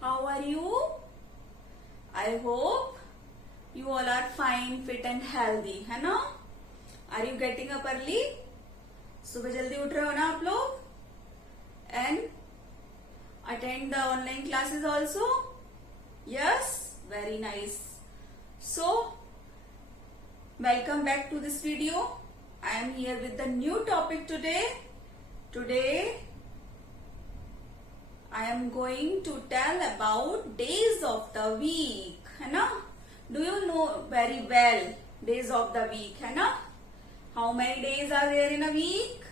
How are you? I hope you all are fine, fit and healthy, है ना? Are you getting up early? सुबह जल्दी उठ रहे हो ना आप लोग? And attend the online classes also? Yes, very nice. So, welcome back to this video. I am here with the new topic today. Today, I am going to tell about days of the week, है ना? Do you know very well days of the week, है ना? How many days are there in a week?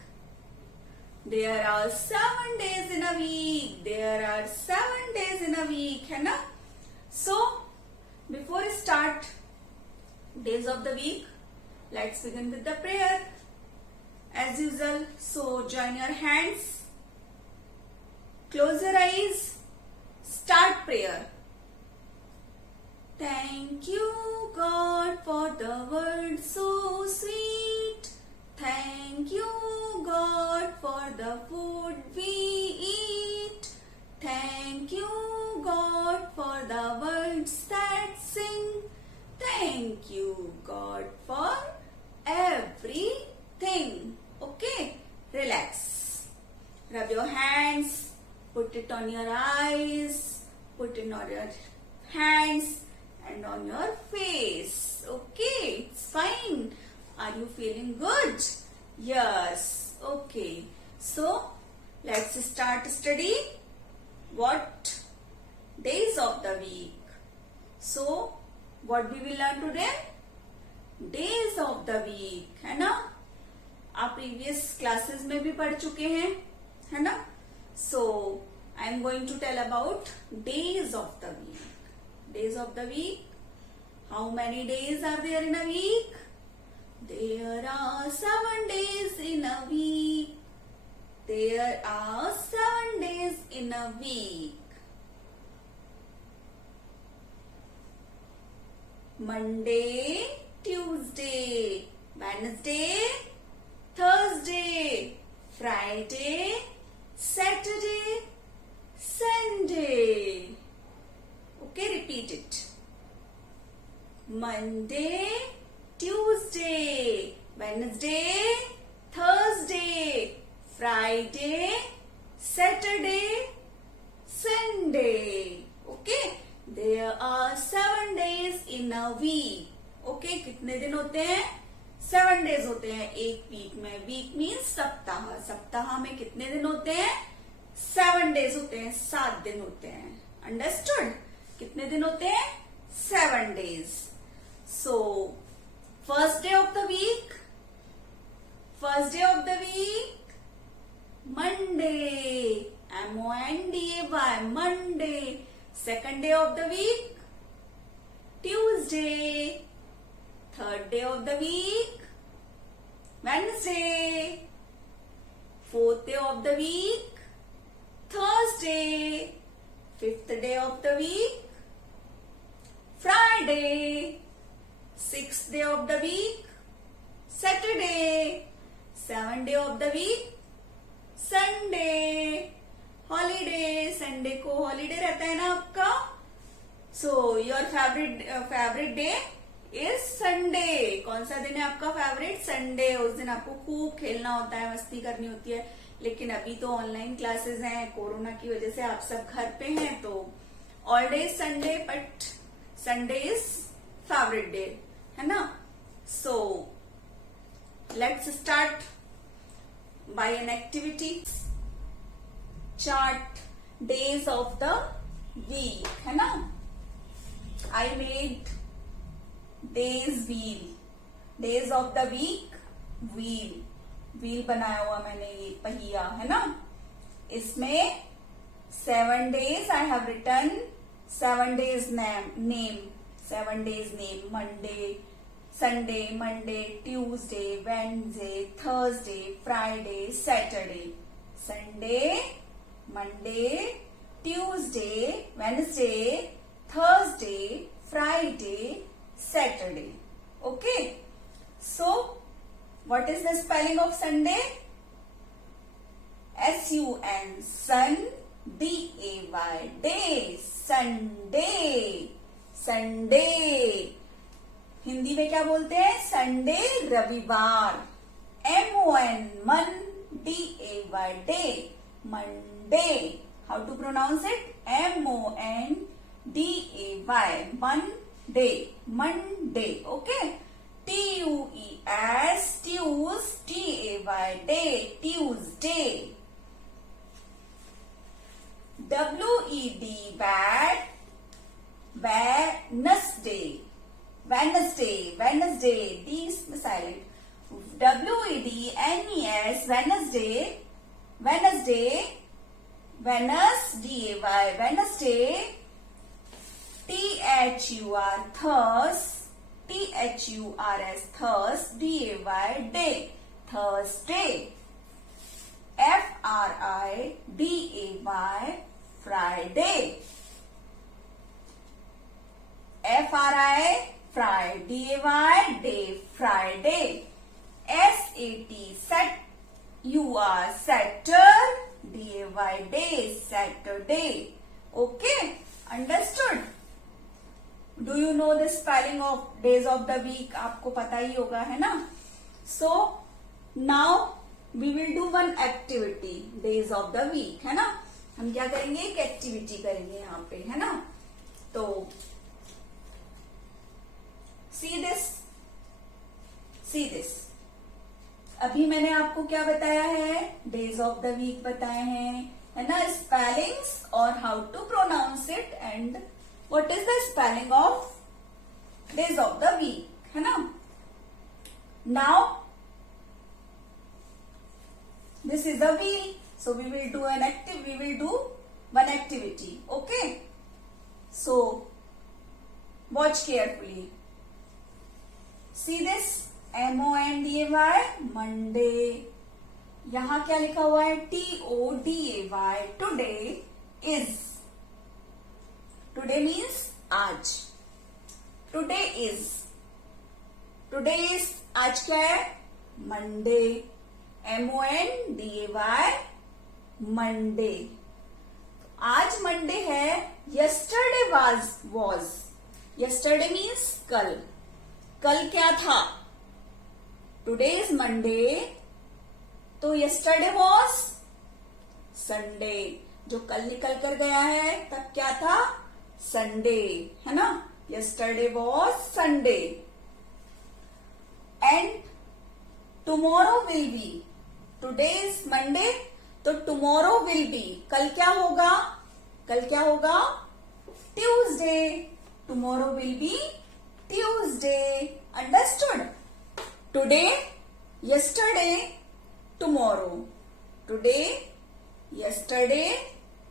There are 7 days in a week. There are 7 days in a week, है ना? So, before we start days of the week, let's begin with the prayer. As usual, so join your hands. Close your eyes. Start prayer. Thank you, God, for the word so sweet. Thank you, God, for the food we eat. Thank you, God, for the words that sing. Thank you, God, for everything. Okay, relax. Rub your hands. Put it on your eyes, put it on your hands and on your face. Okay, it's fine. Are you feeling good? Yes. Okay. So, let's start study. What days of the week? So, what we will learn today? Days of the week, है ना? आप previous classes में भी पढ़ चुके हैं, है ना? So, I am going to tell about days of the week. Days of the week. How many days are there in a week? There are 7 days in a week. There are 7 days in a week. Monday, Tuesday, Wednesday, Thursday, Friday, Saturday, Sunday. Okay, repeat it. Monday, Tuesday, Wednesday, Thursday, Friday, Saturday, Sunday. Okay, there are 7 days in a week. Okay, कितने दिन होते हैं? 7 days होते हैं एक week में. Week means सप्ताह. सप्ताह में कितने दिन होते हैं? 7 days होते हैं. 7 दिन होते हैं. अंडरस्टूड? कितने दिन होते हैं? 7 days. So, first day of the week. First day of the week. Monday. M-O-N-D-A-Y. Monday. Second day of the week. Tuesday. Third day of the week, Wednesday. Fourth day of the week, Thursday. Fifth day of the week, Friday. Sixth day of the week, Saturday. Seventh day of the week, Sunday. Holiday. Sunday को holiday रहता है ना आपका? So your favorite day is Sunday. कौन सा दिन है आपका फेवरेट? संडे. उस दिन आपको खूब खेलना होता है, मस्ती करनी होती है. लेकिन अभी तो ऑनलाइन क्लासेस हैं, कोरोना की वजह से आप सब घर पे हैं, तो all day Sunday, but Sunday is favourite day, है ना? So let's start by an activity. Chart days of the week, है ना? I made days wheel. Days of the week wheel. Wheel बनाया हुआ मैंने, ये पहिया, है ना? इसमें 7 days I have written. 7 days name. 7 days name. Monday, Sunday, Monday, Tuesday, Wednesday, Thursday, Friday, Saturday. Sunday, Monday, Tuesday, Wednesday, Thursday, Friday, Saturday. Okay. So, what is the spelling of Sunday? S-U-N. Sun. day, day, Sunday, Sunday. Hindi में क्या बोलते हैं? Sunday, रविवार। MON, Mon, DAY, day, Monday. How to pronounce it? MONDAY, Monday, Monday. Okay. TUES, Tues, DAY, day, Tuesday. WED, wed, Wednesday, Wednesday, Wednesday, D is silent. WEDNES, Wednesday, Wednesday, Wednesday, Wednesday. THUR, Thurs, THURS, Thurs, DAY, day, Thursday. FRIDAY, Friday. FRI, Friday, day, Friday. SAT, set, UR, setter, DAY, day, Saturday. Okay, understood? Do you know the spelling of days of the week? आपको पता ही होगा, है ना? So now we will do one activity, days of the week, है ना? हम क्या करेंगे? एक एक्टिविटी करेंगे यहाँ पे, है ना? तो see this, see this. अभी मैंने आपको क्या बताया है? डेज ऑफ द वीक बताए हैं, है ना? स्पेलिंग्स और how to pronounce it and what is the spelling of days of the week, है ना? Now this is the wheel, so we will do one activity. Okay, so watch carefully. See this, MONDAY, Monday. यहां क्या लिखा हुआ है? TODAY, today is. Today means आज. Today is आज क्या है? Monday. MONDAY, Monday. आज मंडे है। यस्टरडे was, यस्टरडे मीन्स कल। कल क्या था? टुडे इज मंडे, तो यस्टरडे was संडे। जो कल निकल कर गया है तब क्या था? संडे, है ना? Yesterday was Sunday. And tomorrow will be, today is Monday, तो टुमारो विल बी, कल क्या होगा? कल क्या होगा? Tuesday. Tomorrow will be Tuesday. Understood? Today, yesterday, tomorrow. Today, yesterday,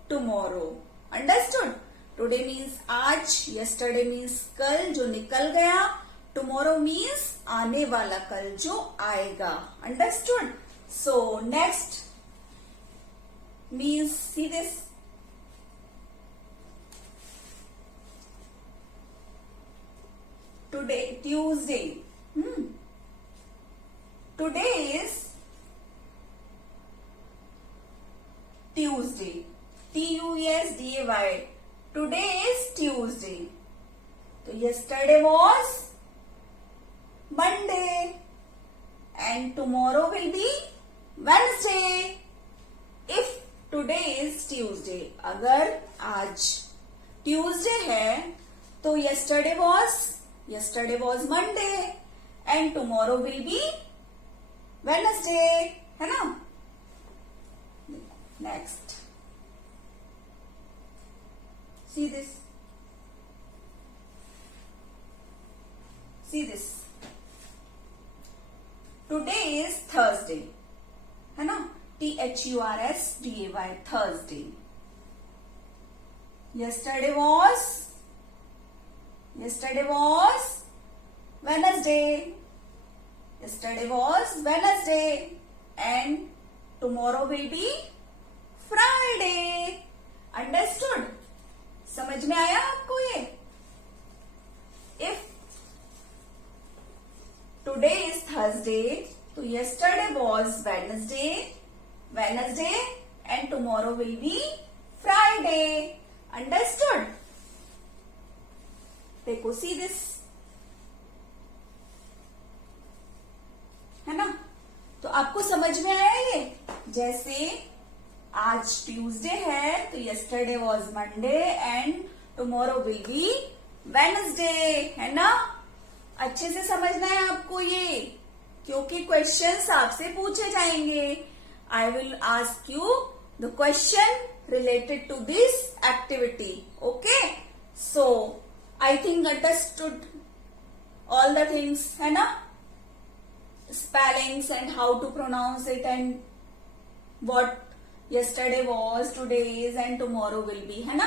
tomorrow. Understood? Today means आज, यस्टरडे मीन्स कल जो निकल गया, टुमारो मीन्स आने वाला कल जो आएगा। Understood? So next means, see this, today, Tuesday. Today is Tuesday, TUSDAY। Today is Tuesday. तो yesterday was Monday and tomorrow will be Wednesday. If today is Tuesday, अगर आज Tuesday है तो yesterday was Monday and tomorrow will be Wednesday, है ना? Next, see this, see this. Today is Thursday, है ना? THURSDAY, Thursday. Yesterday was Wednesday. Yesterday was Wednesday and tomorrow will be Friday. Understood? समझ में आया आपको ये? If today is Thursday, तो yesterday was Wednesday and tomorrow will be Friday. Understood? देखो, see this. है ना? तो आपको समझ में आया ये? जैसे आज ट्यूसडे है तो yesterday was Monday and tomorrow will be Wednesday. है ना? अच्छे से समझना है आपको ये, क्योंकि क्वेश्चंस आपसे पूछे जाएंगे. I will ask you the question related to this activity. Okay, so I think understood all the things. है ना? Spellings and how to pronounce it and what yesterday was, today is and tomorrow will be. है ना?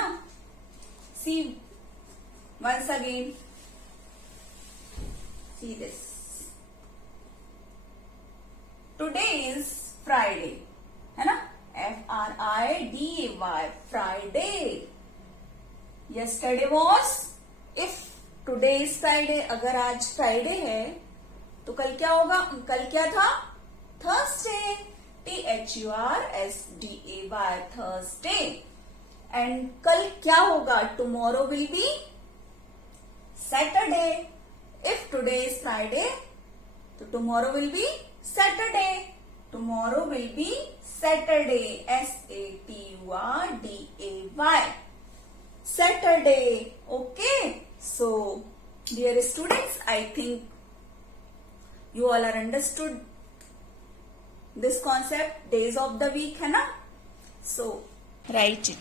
See once again. See this. Today is Friday. है ना? Friday. Friday. Yesterday was. If today is Friday, अगर आज Friday है तो कल क्या होगा? कल क्या था? Thursday. Thursday. Thursday. And कल क्या होगा? Tomorrow will be Saturday. If today is Friday, तो tomorrow will be Saturday. Tomorrow will be Saturday. Saturday. Saturday. Okay. So, dear students, I think you all are understood this concept. Days of the week, है ना? So, write it.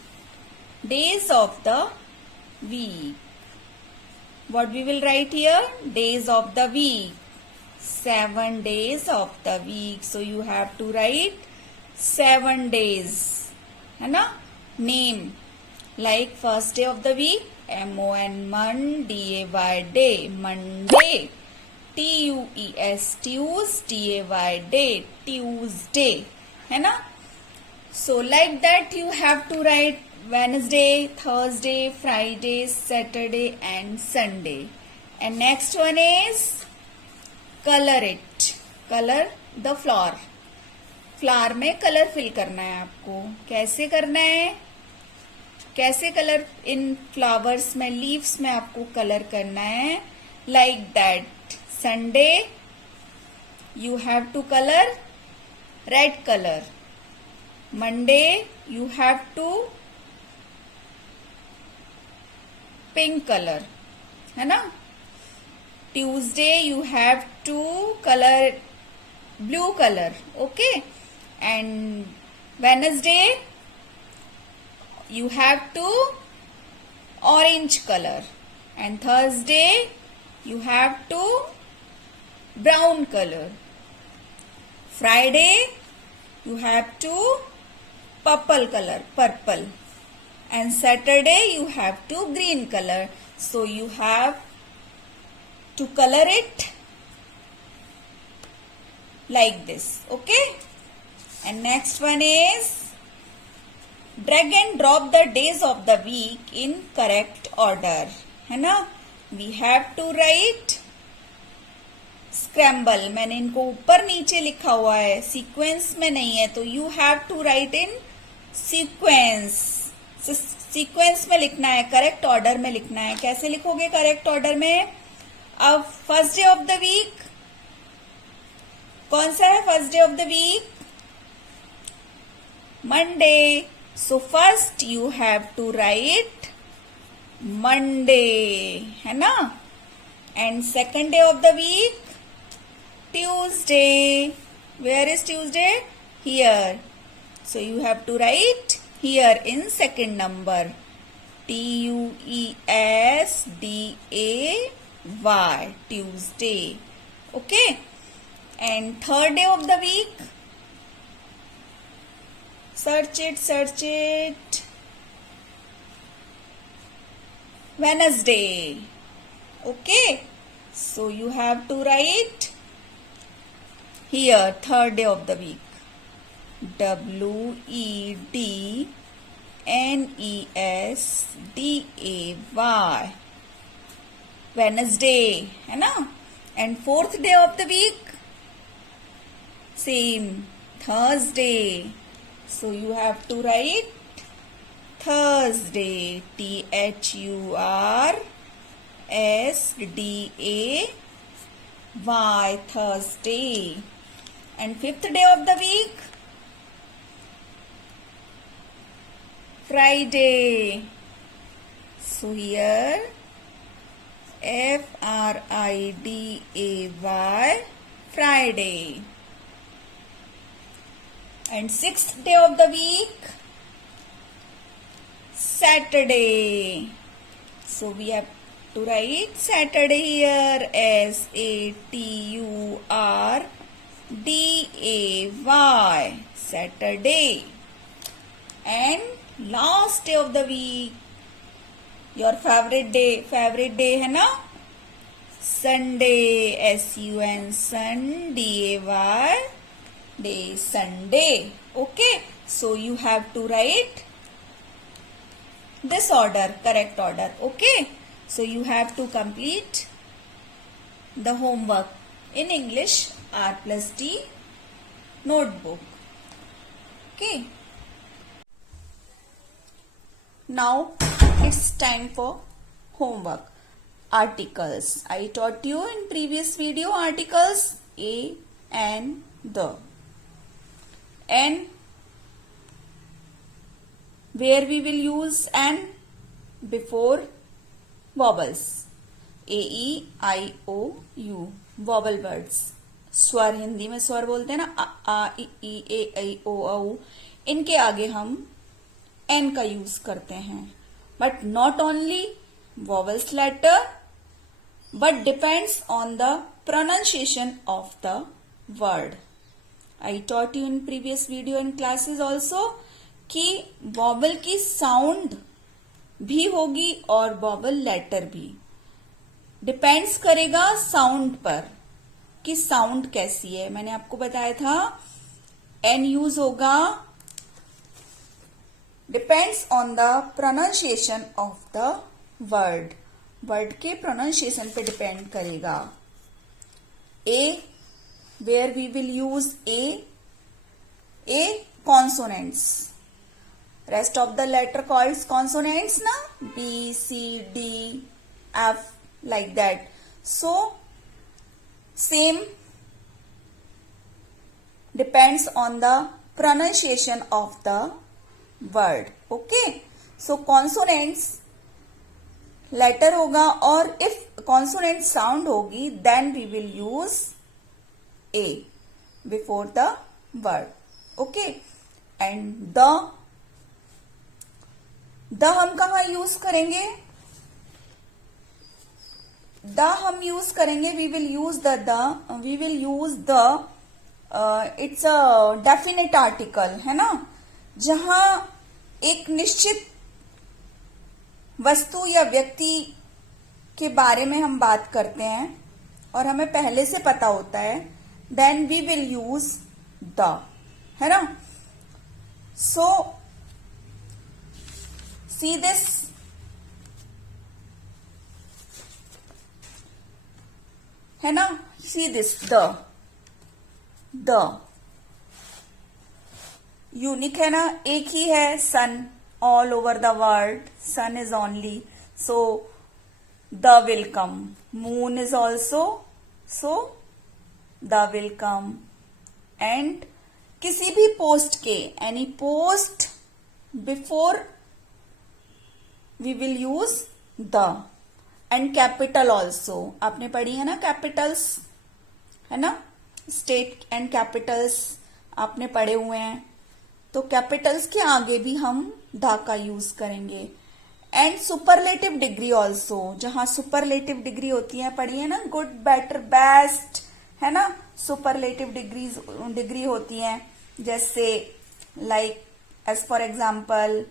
Days of the week. What we will write here? Days of the week. 7 days of the week. So you have to write 7 days. है ना? Name. Like first day of the week. MON. Monday. Day. Monday. TUES. Tuesday. Day. Tuesday. है ना? So like that you have to write Wednesday, Thursday, Friday, Saturday and Sunday. And next one is color it. Color the flower. Flower में colour fill करना है आपको. कैसे करना है? कैसे कलर इन फ्लावर्स में, लीव्स में आपको कलर करना है? Like that. Sunday you have to color red color. Monday you have to pink color. है ना? Tuesday you have to color blue color. Okay. And Wednesday you have to orange color. And Thursday you have to brown color. Friday you have to purple color, purple. And Saturday you have to green color. So you have to color it like this. Okay. And next one is drag and drop the days of the week in correct order. है ना? We have to write scramble. मैंने इनको ऊपर नीचे लिखा हुआ है, sequence में नहीं है, तो you have to write in sequence. Sequence में लिखना है, करेक्ट ऑर्डर में लिखना है. कैसे लिखोगे करेक्ट ऑर्डर में? अब first day of the week कौन सा है? First day of the week Monday. So first you have to write Monday. है ना? And second day of the week Tuesday. Where is Tuesday? Here. So you have to write here in second number. Tuesday. Tuesday. Okay. And third day of the week. Search it. Wednesday. Okay. So you have to write here third day of the week. Wednesday. Wednesday. है ना? And fourth day of the week same, Thursday. So you have to write Thursday, Thursday, Thursday. And fifth day of the week, Friday. So here Friday, Friday. And sixth day of the week, Saturday. So we have to write Saturday here, Saturday, Saturday. And last day of the week, your favorite day है ना, Sunday, Sunday, day, Sunday. Okay, so you have to write this order, correct order. Okay, so you have to complete the homework in English R+D notebook. Okay, now it's time for homework. Articles. I taught you in previous video articles a, and, the. And where we will use an before vowels. A-E-I-O-U vowel words. स्वर, हिंदी में स्वर बोलते हैं ना, आ इ ए ऐ ओ औ, इनके आगे हम एन का यूज करते हैं. But not only vowels letter, but depends on the pronunciation of the word. I taught you in previous video and classes also कि vowel की sound भी होगी और vowel letter भी. डिपेंड्स करेगा साउंड पर कि साउंड कैसी है. मैंने आपको बताया था एन यूज होगा, depends on the pronunciation of the word. Word के प्रोनाउंसिएशन पे डिपेंड करेगा. A, where we will use a consonants. Rest of the letter called consonants ना, B C D F, like that. So same depends on the pronunciation of the word. Okay, so consonants letter होगा और if consonant sound होगी then we will use a before the word. Okay, and the हम कहाँ use करेंगे? The हम use करेंगे, we will use the it's a definite article है ना, जहां एक निश्चित वस्तु या व्यक्ति के बारे में हम बात करते हैं और हमें पहले से पता होता है, then we will use the, है ना. सो सी दिस, है ना, सी दिस, द यूनिक है ना, एक ही है. Sun, all over the world sun is only, so the will come. Moon is also, so the will come. And किसी भी पोस्ट के, any post before we will use the. And capital also, आपने पढ़ी है ना Capitals, है ना, state and Capitals आपने पढ़े हुए हैं. तो कैपिटल्स के आगे भी हम द का यूज करेंगे. एंड सुपरलेटिव डिग्री ऑल्सो, जहां सुपरलेटिव डिग्री होती है, पढ़ी है ना, गुड, बेटर, बेस्ट, है ना, सुपरलेटिव डिग्री होती है. जैसे like as for example,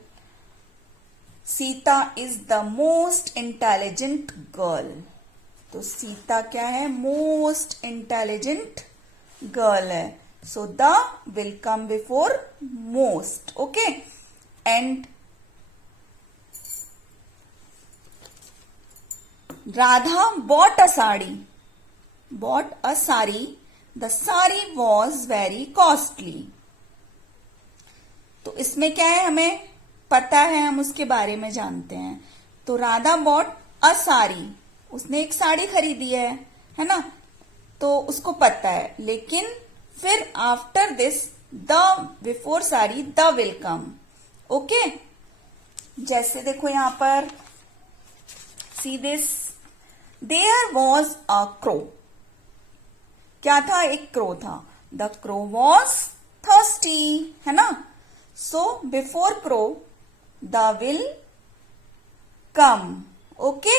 Sita is the most intelligent girl. तो सीता क्या है? मोस्ट इंटेलिजेंट गर्ल है. So the will come before most. Okay, and Radha bought a sari. The sari was very costly. तो इसमें क्या है, हमें पता है, हम उसके बारे में जानते हैं। तो राधा बॉट अ साड़ी, उसने एक साड़ी खरीदी है ना, तो उसको पता है। लेकिन फिर after this the before sari the will come. Okay, जैसे देखो यहां पर see this, there was a crow. क्या था? एक क्रो था। द क्रो वॉज थर्स्टी, है ना। So before crow the will come. Okay,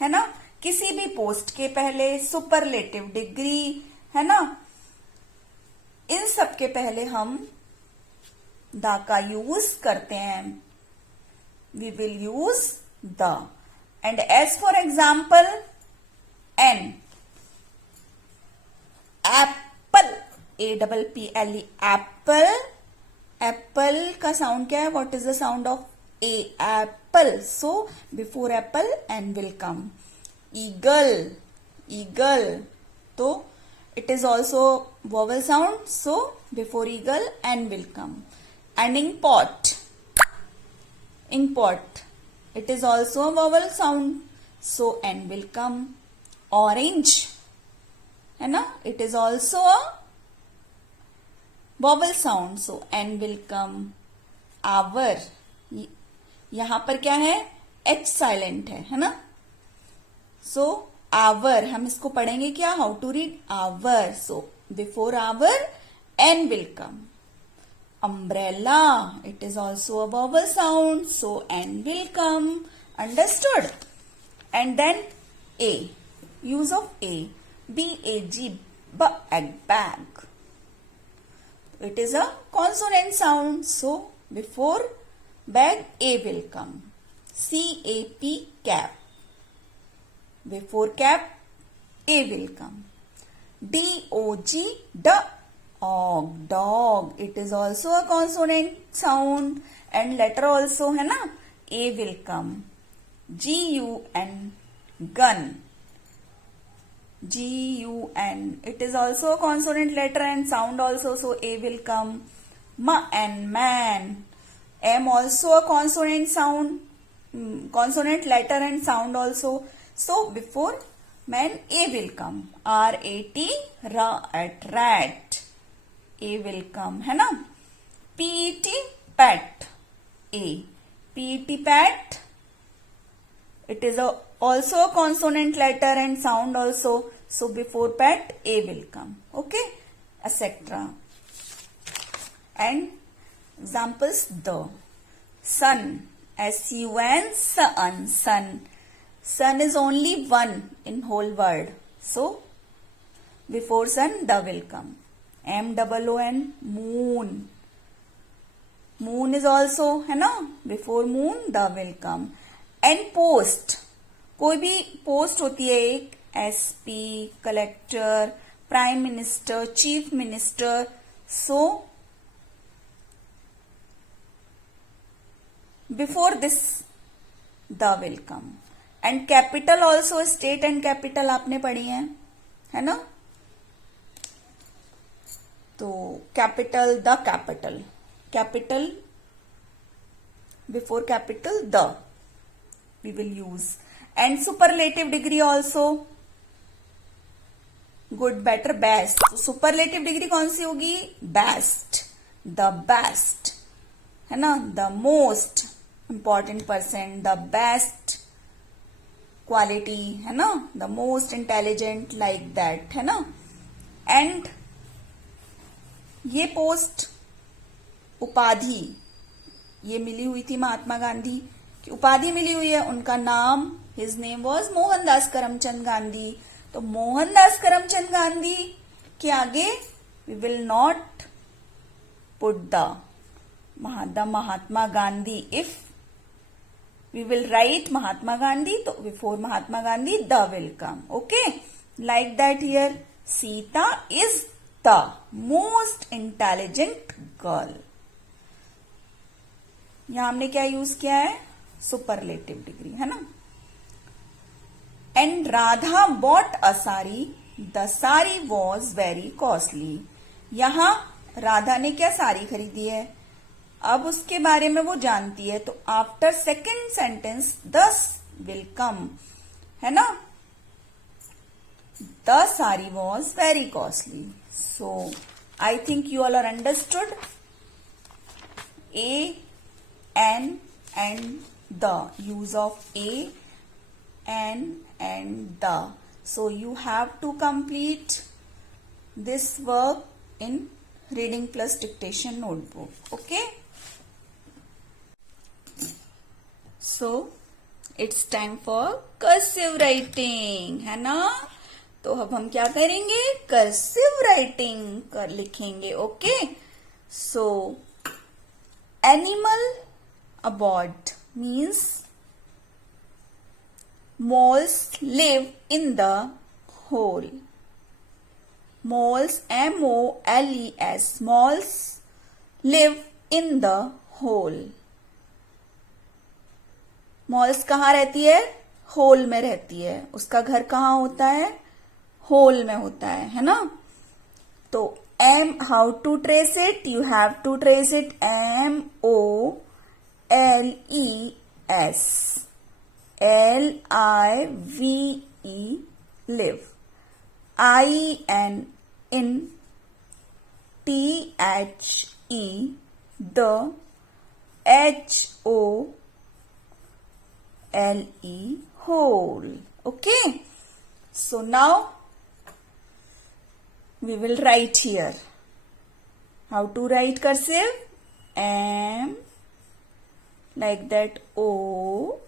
है ना। किसी भी पोस्ट के पहले सुपरलेटिव डिग्री, है ना, इन सब के पहले हम द का यूज करते हैं। We will use the. And as for example an, apple, APPLE, apple. Apple का साउंड क्या है? What is the sound of A? Apple. So before apple an will come. Eagle, eagle, तो it is also vowel sound, so before eagle n will come. And inkpot, inkpot, it is also a vowel sound, so n will come. Orange, है ना, it is also a vowel sound, so n will come. Hour, यहां पर क्या है? h silent है ना। So our, हम इसको पढ़ेंगे क्या? How to read hour. So before hour an will come. Umbrella, it is also a vowel sound, so an will come. Understood? And then a, use of a, BAG, bag, bag. It is a consonant sound, so before bag A will come. CAP, cap. Before cap A will come. DOG, dog, dog. It is also a consonant sound and letter also, है ना, A will come. GUN, gun. GUN, it is also a consonant letter and sound also, so A will come. And man. M also a consonant sound, consonant letter and sound also. So before man A will come. RAT, rat, rat. A will come, है ना. PET, pet. A. PET, pet. It is also a consonant letter and sound also. So before pet A will come. Okay, etc. And examples: the sun, SUN, sun, sun. Sun is only one in whole world. So before sun the will come. MOON, moon. Moon is also, है ना, before moon the will come. And post, कोई भी post होती है एक, SP, collector, prime minister, chief minister. So before this the will come. And capital also, state and capital आपने पढ़ी है ना. तो capital, the capital, capital before capital the we will use. And superlative degree also, good, better, best. तो superlative degree कौन सी होगी? Best, the best, है ना, the most important person, the best quality, है ना, the most intelligent, like that, है ना. And ये पोस्ट, उपाधि, ये मिली हुई थी महात्मा गांधी की, उपाधि मिली हुई है. उनका नाम, his name was Mohandas Karamchand Gandhi. तो मोहनदास करमचंद गांधी के आगे we will not put the Mahatma Gandhi. If we will write Mahatma Gandhi, तो before Mahatma Gandhi the will come. Okay, like that here. Sita is the most intelligent girl. यहां हमने क्या यूज किया है? सुपरलेटिव डिग्री, है ना. And Radha bought a sari, the sari was very costly. यहां राधा ने क्या साड़ी खरीदी है, अब उसके बारे में वो जानती है, तो after second sentence this will come, है ना. The sari was very costly. So I think you all are understood. A, an and the, use of a, an and the. So you have to complete this work in reading plus dictation notebook. Okay. So it's time for cursive writing, है ना. तो अब हम क्या करेंगे, cursive writing कर लिखेंगे. Okay. So animal abode means moles live in the hole. Moles, M-O-L-E-S, moles live in the hole. moles कहाँ रहती है, होल में रहती है. उसका घर कहाँ होता है, होल में होता है ना. तो how to trace it, you have to trace it M-O-L-E-S, L-I-V-E, live. I-N, in, T-H-E, the, H-O-L-E, whole. Okay. So now we will write here. How to write cursive? M, like that, O-L-E-S,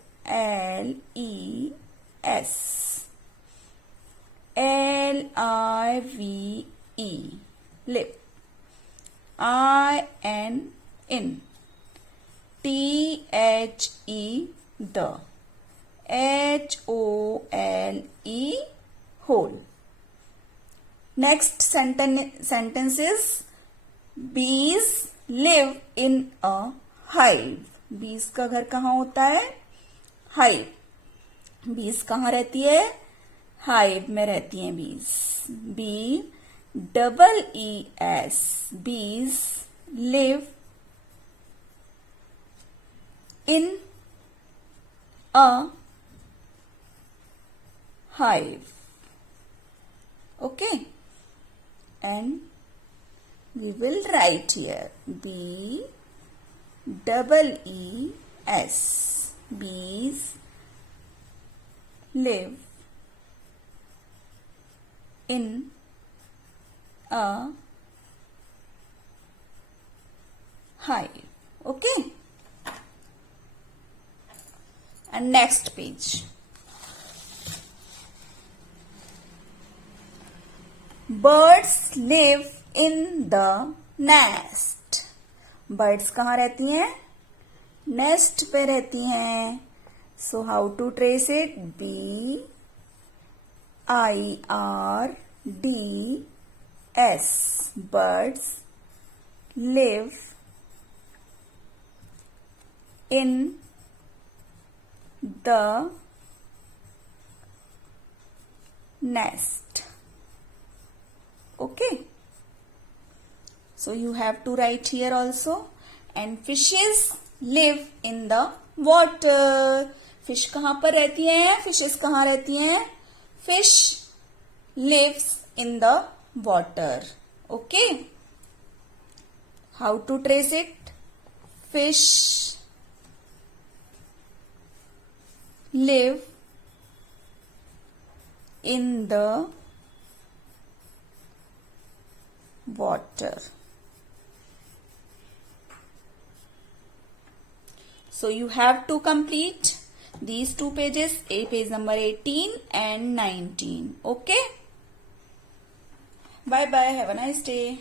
L-I-V-E, live. I-N, in, T-H-E, the, H-O-L-E, whole. Next sentence is bees live in a hive. बीज का घर कहाँ होता है, hive. बीज कहाँ रहती है, हाइव में रहती हैं बीज. B-double-E-S, bees live in a hive. Okay. And we will write here B-double-E-S, bees live in a hive. Okay. And next page. Birds live in the nest. Birds कहाँ रहती हैं, नेस्ट पे रहती हैं. So how to trace it? B-I-R-D-S, birds live in the nest. Okay. So you have to write here also. And fishes live in the water. Fish कहाँ पर रहती हैं, fishes कहाँ रहती हैं, fish lives in the water. Okay. How to trace it? Fish live in the water. So you have to complete these two pages, page number 18 and 19. Okay. Bye bye. Have a nice day.